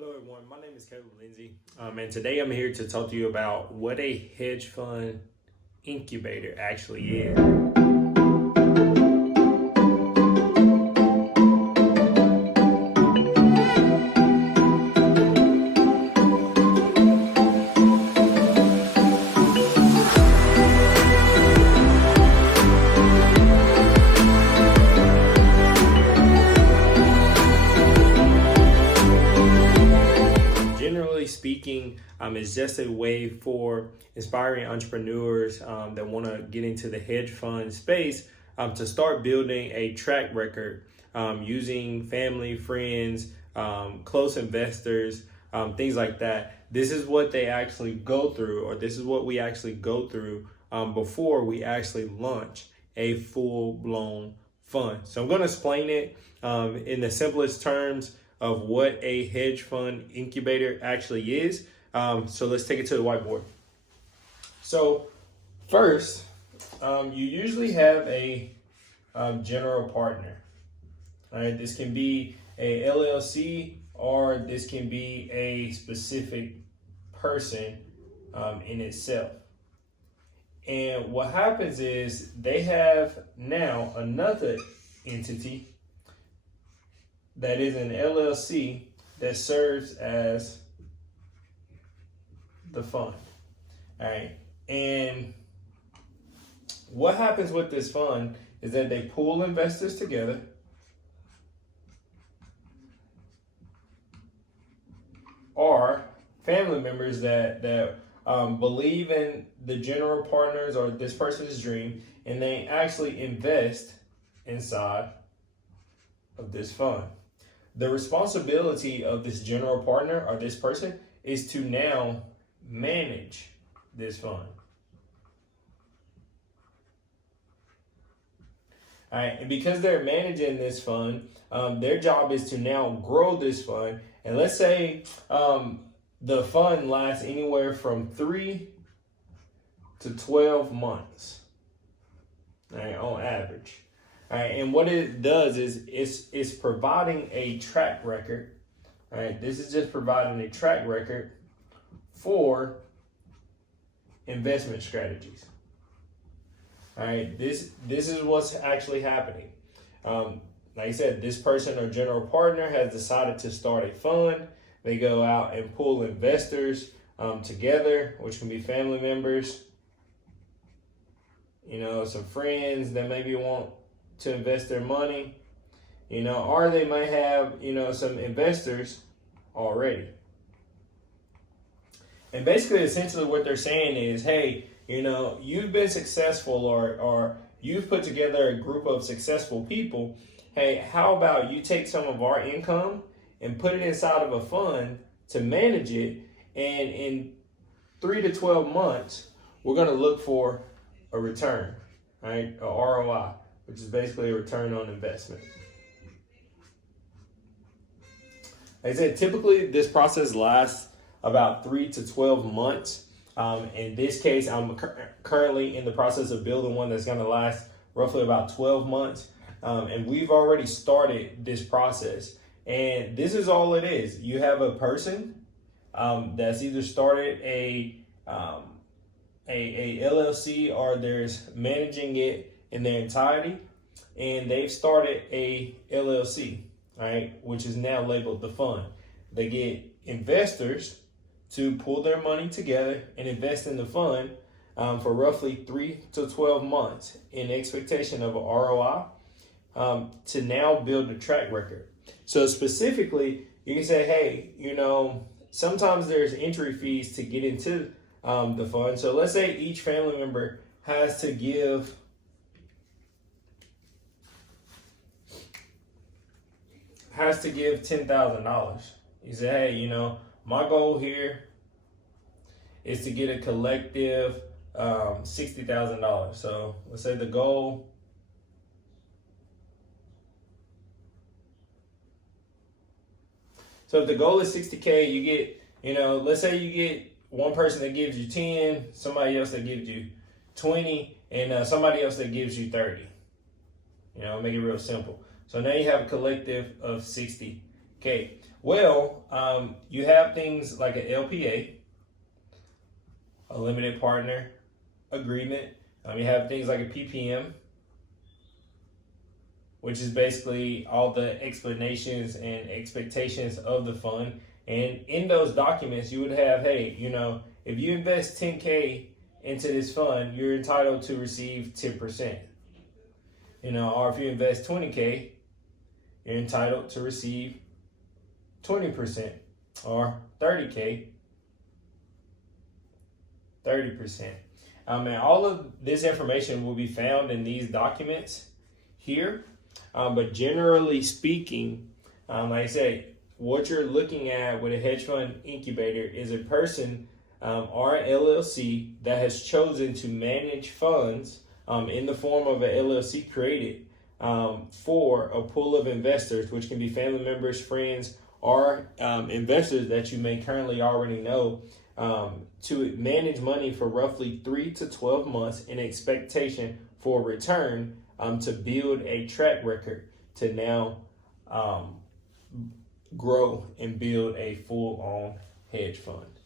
Hello everyone, my name is Kevin Lindsay, and today I'm here to talk to you about what a hedge fund incubator actually is. Generally speaking, it's just a way for inspiring entrepreneurs that want to get into the hedge fund space to start building a track record using family, friends, close investors, things like that. This is what they actually go through, or this is what we actually go through before we actually launch a full-blown fund. So I'm going to explain it in the simplest terms of what a hedge fund incubator actually is. So let's take it to the whiteboard. So first, you usually have a general partner. All right, this can be a LLC or this can be a specific person in itself. And what happens is they have now another entity that is an LLC that serves as the fund. All right. And what happens with this fund is that they pool investors together. Or family members that believe in the general partners or this person's dream, and they actually invest inside of this fund. The responsibility of this general partner or this person is to now manage this fund. All right, and because they're managing this fund, their job is to now grow this fund. And let's say the fund lasts anywhere from 3 to 12 months, all right, on average. All right, and what it does is it's providing a track record. All right, this is just providing a track record for investment strategies. All right, this is what's actually happening. Like I said, this person or general partner has decided to start a fund. They go out and pull investors together, which can be family members, some friends that maybe want to invest their money, or they might have, some investors already. And basically, essentially what they're saying is, hey, you've been successful or you've put together a group of successful people. Hey, how about you take some of our income and put it inside of a fund to manage it, and in 3 to 12 months, we're going to look for a return, right? A ROI, which is basically a return on investment. Like I said, typically this process lasts about 3 to 12 months. In this case, I'm currently in the process of building one that's going to last roughly about 12 months. And we've already started this process. And this is all it is. You have a person that's either started a LLC or there's managing it in their entirety, and they've started a LLC, right, which is now labeled the fund. They get investors to pull their money together and invest in the fund for roughly 3 to 12 months in expectation of an ROI to now build a track record. So specifically, you can say, hey, sometimes there's entry fees to get into the fund. So let's say each family member has to give $10,000. You say, hey, my goal here is to get a collective $60,000. So let's say the goal So if the goal is 60K, you get, let's say you get one person that gives you 10, somebody else that gives you 20, and somebody else that gives you 30. Make it real simple. So now you have a collective of 60K. Okay, well, you have things like an LPA, a limited partner agreement. You have things like a PPM, which is basically all the explanations and expectations of the fund. And in those documents, you would have, hey, if you invest 10K into this fund, you're entitled to receive 10%. Or if you invest 20K, you're entitled to receive 20%, or 30K, 30%. And all of this information will be found in these documents here. But generally speaking, like I say, what you're looking at with a hedge fund incubator is a person or an LLC that has chosen to manage funds in the form of an LLC created for a pool of investors, which can be family members, friends, or investors that you may currently already know, to manage money for roughly 3 to 12 months in expectation for a return, to build a track record to now grow and build a full-on hedge fund.